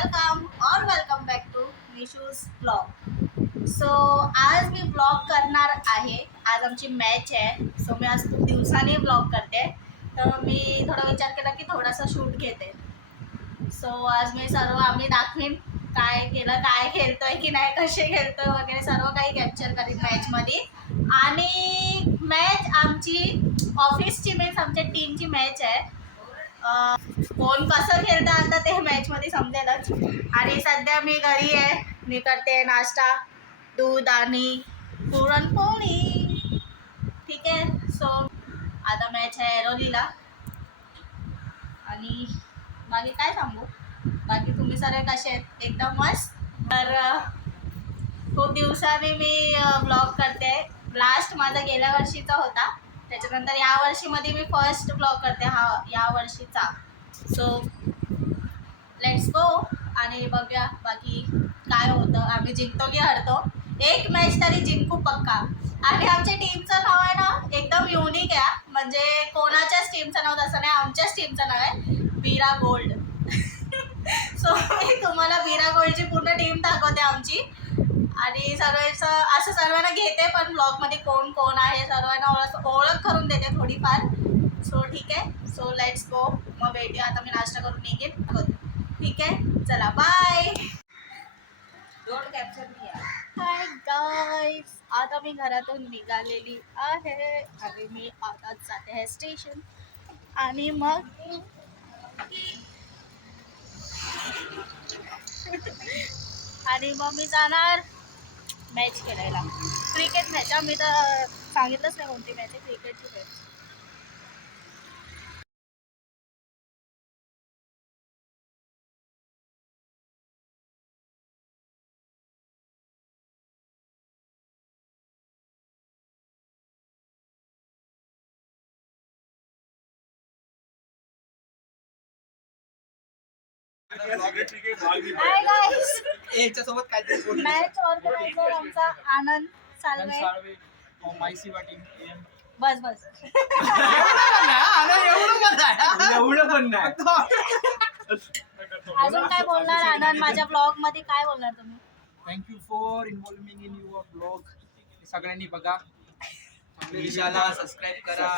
Welcome back to Nishu's blog. So आज मी blog करणार आहे. आज आमची मॅच आहे. सो मी आज खूप दिवसांनी ब्लॉग करते. तर मी थोडा विचार केला की थोडासा शूट घेते. सो आज मी आम्ही दाखवीन काय केलं, काय खेळतोय की नाही, कसे खेळतोय वगैरे सर्व काही कॅप्चर करीन मॅचमध्ये. आणि मॅच आमची ऑफिसची मीन्स आमच्या टीमची मॅच आहे. कोण कसं खेळतं आता ते मॅचमध्ये समजेलच. आणि सध्या मी घरी आहे. मी करते नाश्ता, दूध आणि पुरणपोळी. ठीक आहे. सो आता मॅच आहे ऐरोलीला. आणि बाकी काय सांगू, बाकी तुम्ही सर्व कसे आहेत? एकदम मस्त. तर खूप दिवसांनी मी ब्लॉग करते. लास्ट माझा गेल्या वर्षीचा होता. त्याच्यानंतर या वर्षीमध्ये मी फर्स्ट ब्लॉग करते या वर्षीचा. सो लेट्स गो आणि बघूया बाकी काय होतं. आम्ही जिंकतो की हरतो. एक मॅच तरी जिंकू पक्का. आणि आमच्या टीमचं नाव आहे ना एकदम युनिक आहे. म्हणजे कोणाच्याच टीमचं नाव तसं नाही, आमच्याच टीमचं नाव आहे बीरा गोल्ड. सो मी तुम्हाला बीरा गोल्डची पूर्ण टीम दाखवते आमची. आणि असं सर्वांना घेते, पण ब्लॉगमध्ये कोण कोण आहे सर्वांना ओळख करून देते थोडीफार. सो ठीक आहे. So let's go. मग भेटूया. आता मी नाश्ता करून निघेन. ठीक आहे, चला बाय. हाय गाईज, आता मी घरातून निघालेली आहे आणि मी आता जाते आहे स्टेशन. आणि मग मी जाणार मॅच खेळायला. Cricket match. मी तर सांगितलंच नाही कोणती मॅच आहे. क्रिकेटची मॅच. याच्यासोबत काहीतरी मॅच ऑर्गनायझर आमचा आनंद साळवे. बस एवढं पण नाही. अजून काय बोलणार आनंद? माझ्या ब्लॉग मध्ये काय बोलणार तुम्ही? Thank you for involving in your blog. सगळ्यांनी बघा. निशाला सबस्क्राईब करा,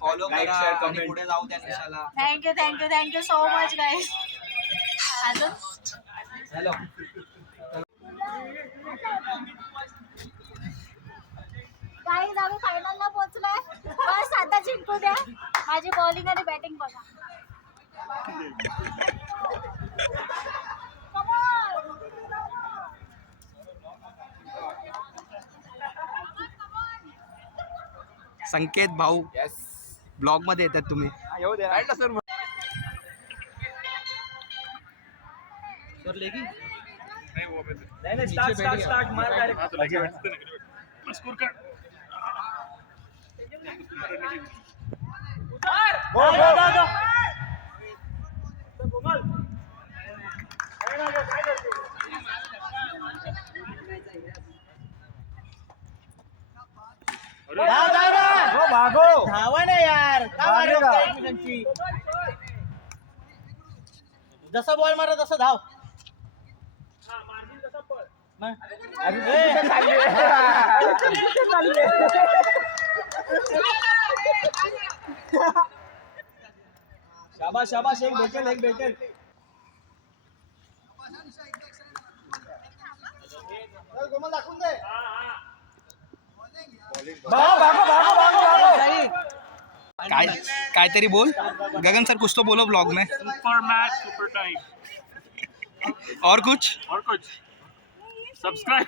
फॉलो करा आणि पुढे जाऊ द्या निशाला. Thank you so much guys. अजून हॅलो. गाईज आम्ही फायनलला पोहोचलोय. बस आता जिंकू द्या. माझी बॉलिंग आणि बॅटिंग बघा. संकेत भाऊ ब्लॉग मध्ये येतात तुम्ही. धावा ना यार. जसा बॉल मारा तसा धाव. शाबाश एक भेटेल. दाखवून दे. काहीतरी बोल गगन सर. कुछ तो बोलो ब्लॉग में. सुपर मैच, सुपर टाइम और कुछ सब्सक्राइब.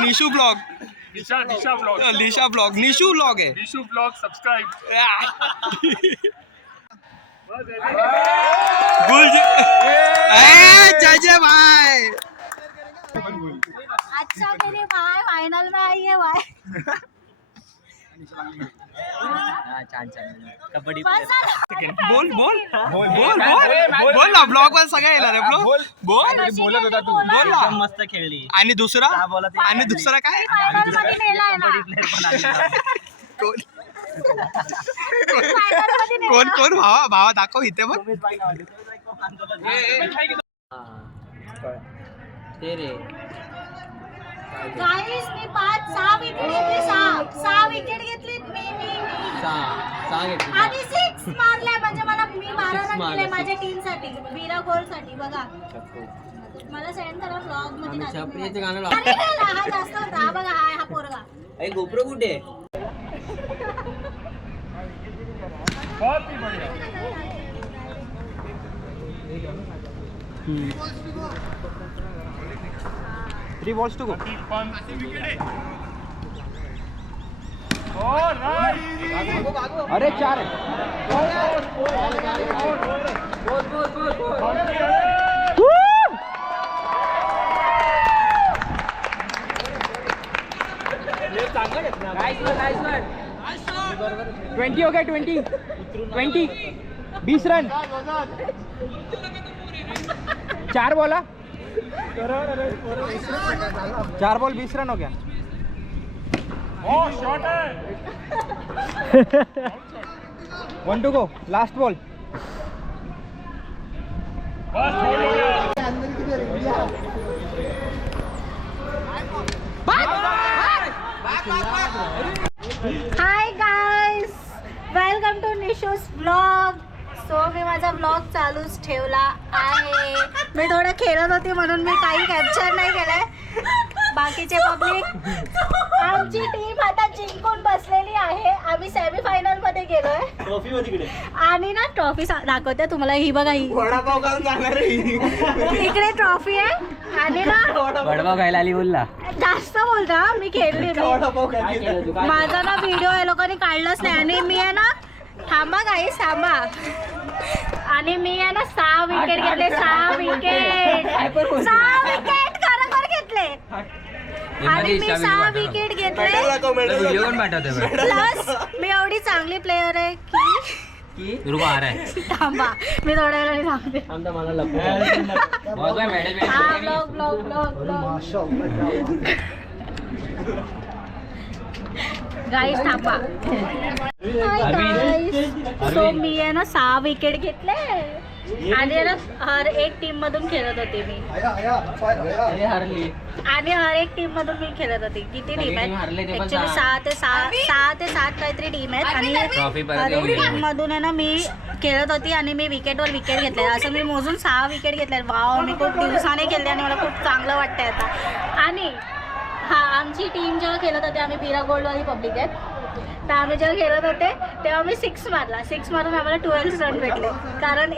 निशू ब्लॉग. निशा ब्लॉग. निशू ब्लॉग है. Nishu blog subscribe. जय भाई. अच्छा मेरे भाई फाइनल में आई है भाई. छान कबड्डी. बोल ना. ब्लॉग वर सगळं येणार आहे. बोलत होता तू. बोल ना. मस्त खेळली. आणि दुसरा काय? फायनल मध्ये नेलाय ना. कोण भावा दाखव इथे बघ. गाईस मी 5-6 विकेट घेतली. 6 विकेट घेतली मी आणि 6 मारल्या. म्हणजे मी 12 रन केले माझ्या टीम साठी, वीरा गोल साठी. बघा मला सेंड करा ब्लॉग मध्ये टाकून. अरे हा जास्त होता. हा बघा हा पोरगा. गोप्रो कुठे? बहुत ही बढ़िया. 3 balls to go. Keep fun. Oh, nice. अरे 4 है. Nice one. 20 हो गए. 20 20 रन. 4 बॉल. 4 बॉल 20 रन हो गया. Oh, shot है. 1 to go. Last ball. बस हो गया. Hi guys, welcome to Nishu's blog. So मी माझा ब्लॉग चालूच ठेवला आहे. मी थोडं खेळत होती म्हणून मी काही कॅप्चर नाही केलंय. बाकीचे पब्लिक, आमची टीम आता जिंकून बसलेली आहे. आम्ही सेमीफायनल मध्ये गेलोय. ट्रॉफी मध्ये इकडे आणि ना ट्रॉफी दाखवते तुम्हाला. ही बघा, ही वडापाव खाऊन जाणार इकडे ट्रॉफी आहे. आणि ना वडापाव खायला आली बोलला. जास्त बोलता, मी खेळली नाही. वडापाव खायला माझा ना व्हिडिओ या लोकांनी काढलाच नाही. आणि मी आहे ना, थांबा गाईस थांबा. आणि मी आहे ना 6 विकेट घेतले. 6 विकेट खरोखर घेतले. आणि मी 6 विकेट घेतले. व्हिडिओ पण पाठवते. प्लस मी एवढी चांगली प्लेअर आहे की रुपा आ रहा है. थांबा मी थोड्या वेळाने थांबते. आमचा मला लपवा. बहुत बाय मेडल. हा ब्लॉग गाईस थांबा. सो मी आहे ना 6 विकेट घेतले. आणि ना हर एक टीम मधून खेळत होते मी. हरली. आणि हर एक टीम मधून मी खेळत होती. किती टीम आहेत ऍक्च्युली? 6 ते 7 काहीतरी टीम आहेत. आणि हर एक टीम मधून आहे ना मी खेळत होती. आणि मी विकेटवर विकेट घेतले. असं मी मोजून 6 विकेट घेतले. वाव, मी खूप दिवसाने खेळले आणि मला खूप चांगलं वाटतंय आता. आणि हा आमची टीम जेव्हा खेळत होते, आम्ही वीरा गोल्डवाली पब्लिक आहेत, तर आम्ही जेव्हा खेळत होते तेव्हा मी 6 मारला. 6 मारून आम्हाला 12 रन भेटले. कारण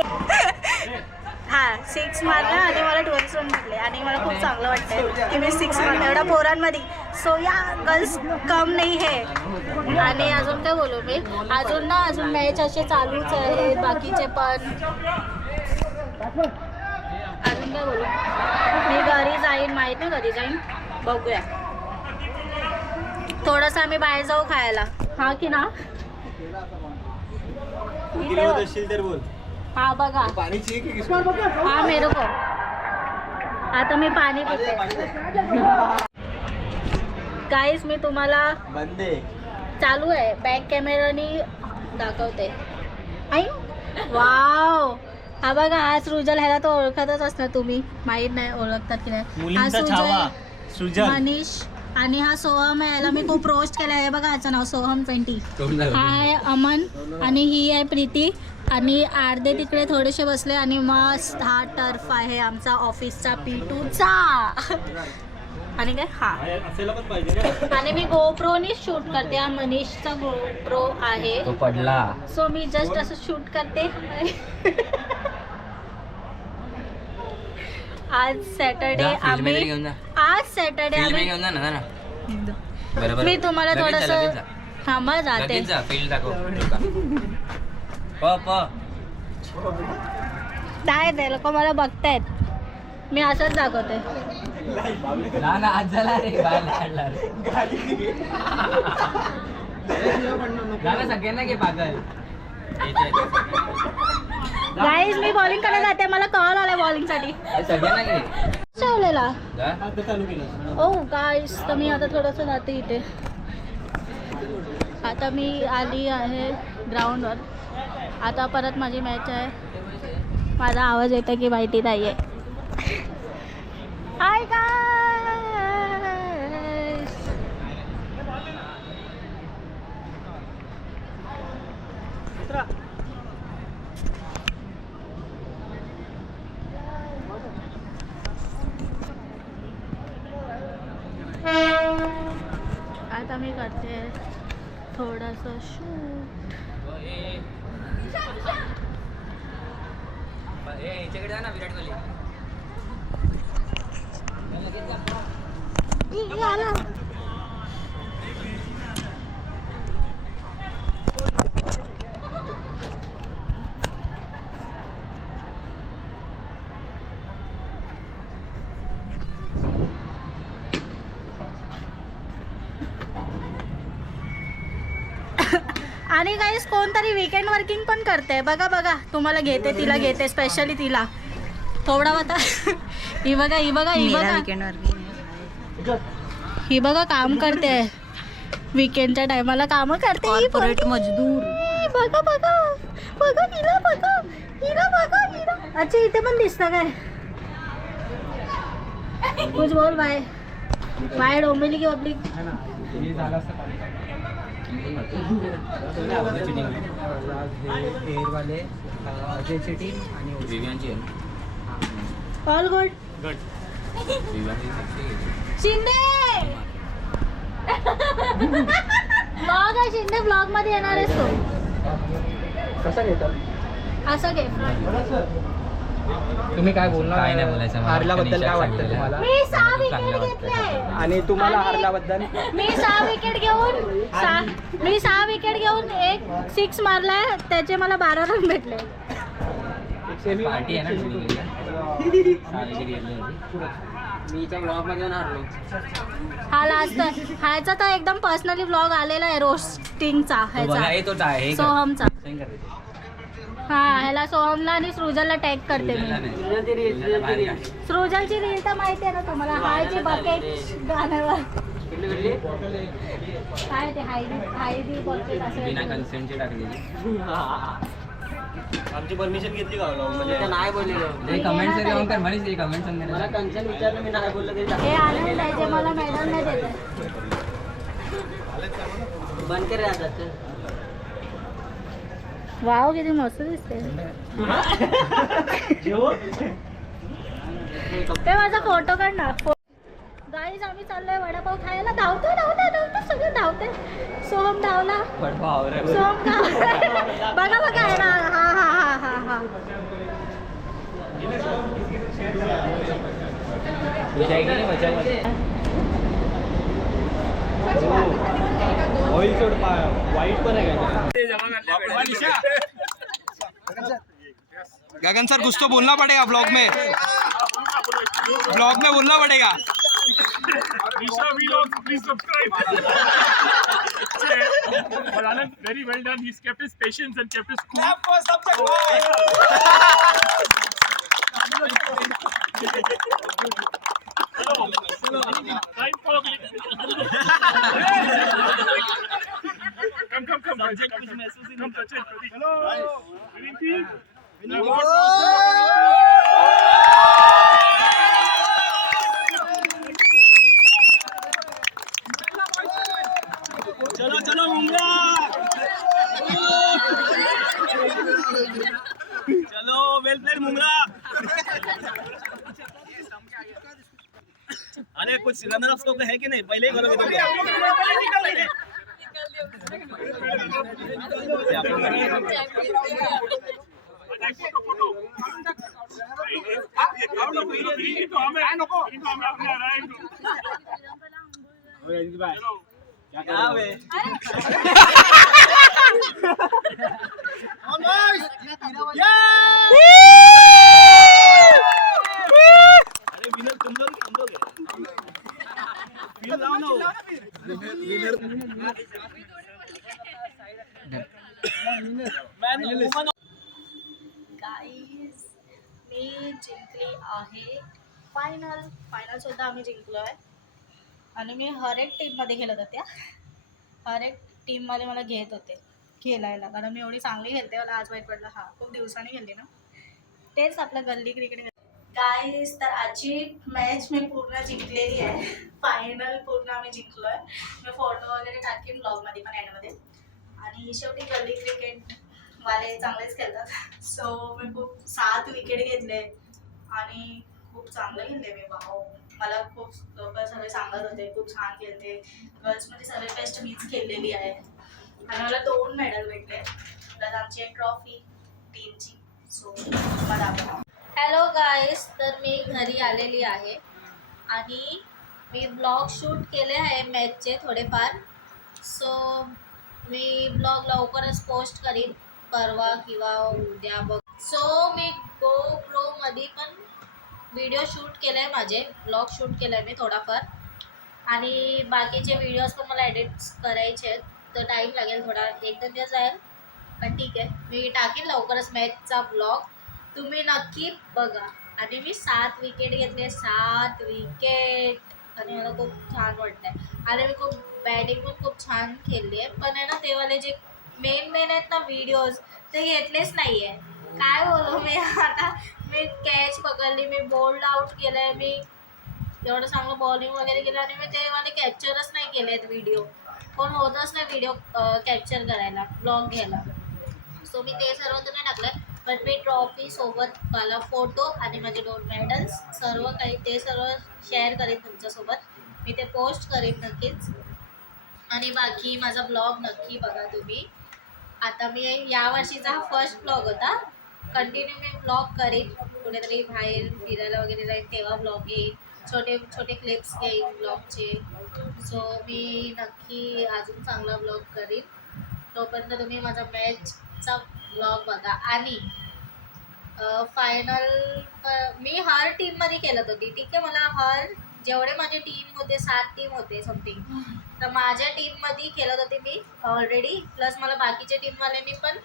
6 मारला आणि मला 12 रन भेटले. आणि मला खूप चांगलं वाटतंय की मी 6 मारलं एवढ्या पोरांमध्ये. सो या गर्ल्स कम नाही है. आणि अजून काय बोलू मी, अजून मॅच असे चालूच आहेत बाकीचे पण. अजून काय बोलू, मी घरी जाईन, माहीत नाही कधी जाईन, बघूया. थोडंसं आम्ही बाहेर जाऊ खायला. हा की ना? हा बघा, हा मेरे को. आता मी पाणी पिते. गाईस मी तुम्हाला चालू आहे बॅक कॅमेरानी दाखवते. आई वाव, हा बघा, हा सृजल. ह्याला तो ओळखतच असणार तुम्ही, माहीत नाही ओळखतात की नाही. हा सुजल, मनीष. आणि हा सोहम आहे. याला मी खूप रोस्ट केला आहे. बघा ह्याचं नाव सोहम 20. हा आहे अमन. आणि ही आहे प्रीती. आणि अर्धे तिकडे थोडेसे बसले. आणि मस्त हा टर्फ आहे आमचा ऑफिसचा P2चा. आणि काय हा, आणि मी गोप्रोनी शूट करते. हा मनीषचा गोप्रो आहे. तो पडला. सो मी जस्ट असं शूट करते. आज सॅटर्डे आम्ही मी तुम्हाला थोडंसं थांबा जाते. काय ते लोक मला बघतायत, मी असंच दाखवते. आज झाला रे, सगळ्यांना घे पागल. गाईज मी बॉलिंग करायला जाते. मला कॉल आला बॉलिंग साठी. सगळ्यांना घे ठेवलेला. ओ गाईज, तर मी आता थोडंसं जाते इथे. आता मी आली आहे ग्राउंडवर. आता परत माझी मॅच आहे. माझा आवाज येतो की माहिती नाही आहे. Hi guys. आता मी करते थोडंसं शूट. याच्याकडे जा ना विराट कोहली. आला. आणि गाईस कोणतरी वीकेंड वर्किंग पण करते. बघा बघा, तुम्हाला घेते, तिला घेते, स्पेशली तिला थोडा होता. ही बघा ही बघा ही बघा ही बघा काम करते. वीकेंडच्या टायमाला काम करते. कॉर्पोरेट मजदूर. बघा बघा बघा हिला बघा हिला बघा हिला. अच्छा इथे पण दिसतं काय? कुछ बोल बाय बाय डोंबिवली की पब्लिक. अजयची टीम आणि दिव्यांची ऑल गुड. शिंदे ब्लॉग आहे. शिंदे ब्लॉग मध्ये येणार आहेस तो. कसा घेतात असं घे. तुम्ही काय बोलणार? काय नाही बोलायचं. हारल्याबद्दल काय वाटतं तुम्हाला? मी 6 विकेट घेतले. आणि तुम्हाला हारल्याबद्दल? मी 6 विकेट घेऊन एक 6 मारलाय. त्याचे मला 12 रन भेटले. पार्टी आहे ना मीच्या ब्लॉग मध्ये हारलो. हा लास्ट ह्याचा तर एकदम पर्सनली ब्लॉग आलेला आहे रोस्टिंगचा ह्याचा सोहमचा. हा ह्याला सोहमला आणि सृजलला टॅग करते मी. सृजलची रील तर माहिती आहे ना तुम्हाला. हायची बकेट गाण्यावर काय ते हायदी बकेट असं बिना कन्सेंटची टाकलेली. आमची परमिशन घेतली का म्हणजे नाही बोललेलो. कमेंट्स येऊन कर म्हणे कमेंट्स मला कन्सेंट विचारलं मी नाही बोललो तरी हे आनंद आहे जे मला मेडल नाही देत. बंद कर आता. वाव किती मस्त दिसते. ते माझा फोटो काढ ना. गाईज आम्ही चाललोय वडापाव खायला. धावतोय सगळं धावते. सोहम धावला. सोहम बघा बघा आहे ना. हा हा हा हा हा ऑइल सोड वाईट पण आहे. गगन सर कुछ तो बोलना पड़ेगा ब्लॉग में बोलना पड़ेगा. Nisha Vlogs, please subscribe. But Anand, very well done. He's kept his patience and kept his cool. Time for come. Come, touch it, Pratik. Hello. Winning team. चलो मुंगला. चलो वेल प्लेड मुंगला. अरे कुछ रनर अप स्कोर है कि नहीं? पहले ही करोगे तो गाईज मी जिंकली आहे. फायनल सुद्धा आम्ही जिंकलो आहे. आणि मी हर एक टीममध्ये खेळत होत्या. हर एक टीममध्ये मला घेत होते खेळायला. कारण मी एवढी चांगली खेळते. मला आज माहीत पडलं. खूप दिवसांनी खेळली ना. तेच आपलं गल्ली क्रिकेट. गाईस तर आजची मॅच मी पूर्ण जिंकलेली आहे. फायनल पूर्ण आम्ही जिंकलोय. मी फोटो वगैरे टाकेन ब्लॉगमध्ये पण एंडमध्ये. आणि शेवटी गल्ली क्रिकेट वाले चांगलेच खेळतात. सो मी खूप 7 विकेट घेतले आणि खूप चांगलं खेळले मी. वाव, मला खूप लोक सगळे सांगत होते खूप छान खेळते. गर्ल्समध्ये सगळे बेस्ट मीच खेळलेली आहे आणि मला 2 मेडल भेटले. प्लस आमची एक ट्रॉफी टीमची. सो मला हॅलो गाईस, तर मी घरी आलेली आहे आणि मी ब्लॉग शूट केले आहे मॅचचे थोडेफार. सो मी ब्लॉग लवकरच पोस्ट करीन, परवा किंवा उद्या बघ. सो मी GoProमध्ये पण व्हिडिओ शूट केले आहे, माझे ब्लॉग शूट केलं आहे मी थोडाफार. आणि बाकीचे व्हिडिओज पण मला एडिट्स करायचे आहेत, तर टाईम लागेल थोडा, 1-2 दिवस जाईल. पण ठीक आहे, मी टाकीन लवकरच मॅचचा ब्लॉग, तुम्ही नक्की बघा. आणि मी 7 विकेट घेतले, 7 विकेट, आणि मला खूप छान वाटतंय. आणि मी खूप बॅटिंग पण खूप छान खेळली आहे. पण आहे ना, तेवाले जे मेन आहेत ना व्हिडिओज, ते घेतलेच नाही आहे. काय बोलू मी आता. मी कॅच पकडली, मी बोल्ड आउट केलं आहे, मी एवढं चांगलं बॉलिंग वगैरे केलं आणि मी ते मला कॅप्चरच नाही केले आहेत व्हिडिओ. कोण होतच नाही व्हिडिओ कॅप्चर करायला, ब्लॉग घ्यायला. सो मी ते सर्व तर नाही टाकलं, पण मी ट्रॉफी सोबत मला फोटो आणि माझे 2 मेडल्स सर्व काही ते सर्व शेअर करेन तुमच्यासोबत. मी ते पोस्ट करेन नक्कीच. आणि बाकी माझा ब्लॉग नक्की बघा तुम्ही. आता मी या वर्षीचा हा फर्स्ट ब्लॉग होता. कंटिन्यू मी ब्लॉग करीन, कुठेतरी बाहेर फिरायला वगैरे जाईन तेव्हा ब्लॉग येईल, छोटे छोटे क्लिप्स घेईन ब्लॉगचे. सो मी नक्की अजून चांगला ब्लॉग करीन. तोपर्यंत तुम्ही माझा मॅचचा ब्लॉग बघा. आणि फायनल मी हर टीममध्ये खेळत होती, ठीक आहे. मला जेवढे माझे टीम होते 7 टीम होते समथिंग, तर माझ्या टीममध्ये खेळत होते मी ऑलरेडी. प्लस मला बाकीच्या टीमवाल्यांनी पण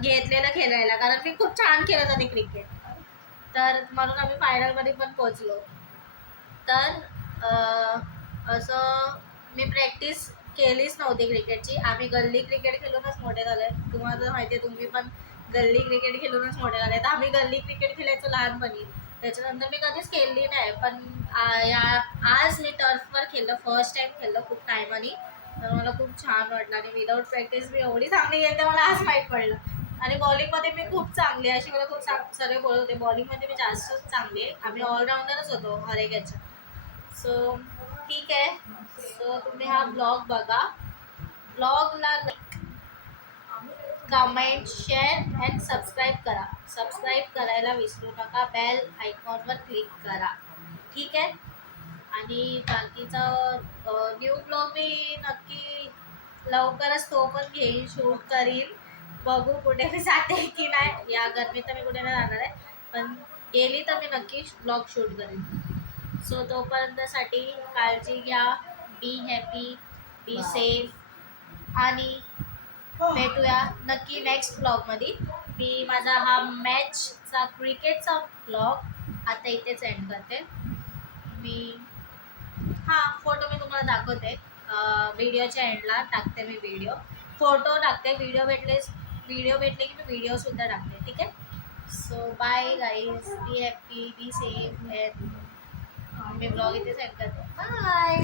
घेतलेलं खेळायला, कारण मी खूप छान खेळत होते क्रिकेट. तर म्हणून आम्ही फायनलमध्ये पण पोचलो. तर असं मी प्रॅक्टिस केलीच नव्हती क्रिकेटची. आम्ही गल्ली क्रिकेट खेळूनच मोठे झाले. तुम्हाला तर माहिती आहे, तुम्ही पण गल्ली क्रिकेट खेळूनच मोठे झाले. तर आम्ही गल्ली क्रिकेट खेळायचो लहानपणी, त्याच्यानंतर मी कधीच खेळली नाही. पण आज मी टर्फवर खेळलं, फर्स्ट टाईम खेळलं खूप टायमानी. तर मला खूप छान वाटलं आणि विदाऊट प्रॅक्टिस मी एवढी चांगली गेली, तर मला आज माहीत पडलं. आणि बॉलिंगमध्ये मी खूप चांगली आहे, अशी मला खूप सगळे बोलत होते. बॉलिंगमध्ये मी जास्तच चांगली आहे. आम्ही ऑलराऊंडरच होतो हर एक याच्यात. सो ठीक आहे. सो तुम्ही हा ब्लॉग बघा. ब्लॉगला कमेंट, शेअर अँड सबस्क्राईब करा. सबस्क्राईब करायला विसरू नका. बेल आयकॉनवर क्लिक करा, ठीक आहे. आणि बाकीचा न्यू ब्लॉग मी नक्की लवकरच तो पण घेईन, शूट करीन. बघू कुठे मी जाते की नाही. या गरमीत तर मी कुठे नाही जाणार आहे, पण गेली तर मी नक्की ब्लॉग शूट करीन. सो तोपर्यंतसाठी काळजी घ्या. बी हॅपी, बी सेफ, आणि भेटूया नक्की नेक्स्ट ब्लॉगमध्ये. मी माझा हा मॅचचा क्रिकेटचा ब्लॉग आता इथेच एंड करते. मी फोटो मी तुम्हाला दाखवते, व्हिडिओच्या एंडला टाकते मी व्हिडिओ. फोटो टाकते, व्हिडिओ भेटले की मी व्हिडिओसुद्धा टाकते, ठीक आहे. So bye guys, be happy, be safe. मी ब्लॉग इथेच एंड करते. बाय.